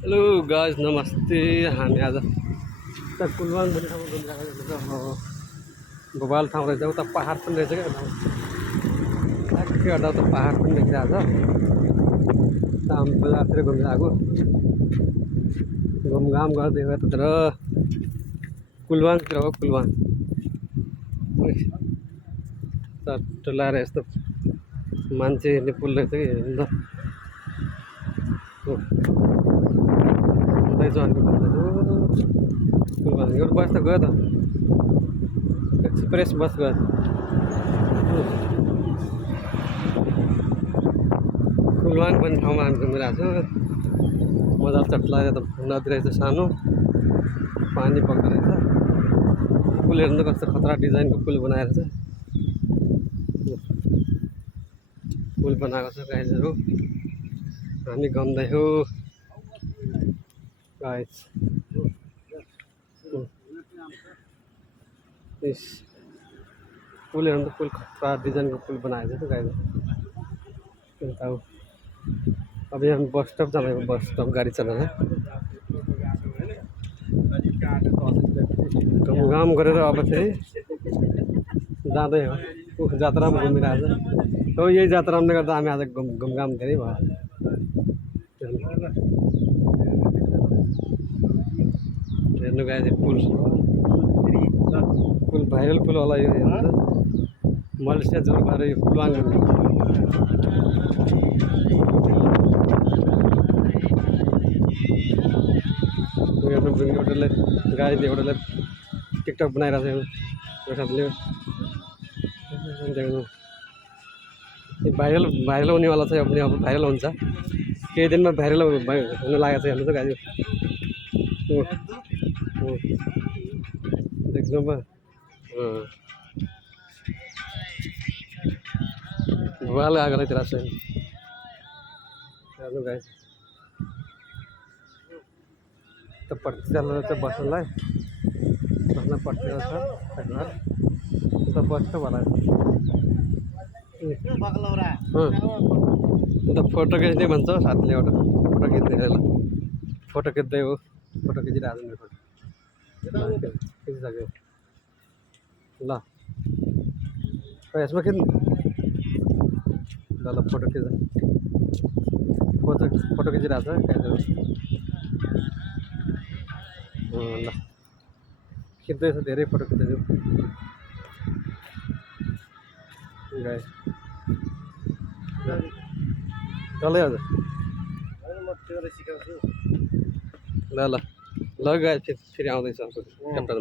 Hello guys नमस्ते। हामी आज उता कुलवाङ भन्ने ठाउँमा घुमिरहेको छ। भोपाल ठाउँ रहेछ, उता पाहाड पनि रहेछ क्या ठ्याक्कै गर्दा उता पाहाड पनि देखिरहेको छ। हामी बजारतिर घुमिरहेको घुमघाम गर्दै यतातिर कुलवाङतिर हो। कुलवाङ टोलाएर यस्तो मान्छे हिँड्ने पुल रहेछ कि हेर्नु त। एउटा बस त गयो त, एक्सप्रेस बस गयो। कुलवाङ भन्ने ठाउँमा हामी घुमिरहेको छु। मजा चट्ला त नदी रहेछ सानो, पानी बग्दो रहेछ। पुल हेर्नु त कस्तो खतरा डिजाइनको पुल बनाएर छ। पुल बनाएको छ गाइजहरू, हामी घुम्दै हो गाइज। पुल हेर्नु त, पुल खतरा डिजाइनको पुल बनाएको छ गाइज। अब यहाँ बस स्टप जाँदै हो, बस स्टप गाडी चलाएर घुमघाम गरेर अब फेरि जाँदै हो। जात्रामा घुमिरहेको छ हो। यही जात्राले गर्दा हामी आज घुमघाम धेरै भयो। हेर्नु गए पुल, पुल भाइरल पुल होला यो। हेर्नु त, मलेसिया जोरबार यो कुलवाङ एउटाले गाडीले एउटाले टिकटक बनाइरहेको छ। एउटाले भाइरल भाइरल हुनेवाला छ, अपने अब भाइरल हुन्छ केही दिनमा, भाइरल हुन लागेको छ। हेर्नु त गाडी देख्नुमा भुवाल आएको रहेछ राष्ट्र। हेर्नु गाई त पट्टि जानु रहेछ बस्नलाई, बस्न पट्टि छ घर। उता बस्छ होला उता फोटो खिच्ने भन्छ साथीले। एउटा फोटो खिच्दै ल, फोटो खिच्दै हो, फोटो खिचिरहेको छ। फोटो खिचिसक्यो ल, यसमा खिच्नु ल। ल फोटो खिच, फोटो खिचिरहेको छ गाइजहरू। ल खिच्दैछ, धेरै फोटो खिच्दैछु गाइस। चलै हजुर ल ल ल गाइस, फेरि आउँदैछ क्याप्टन।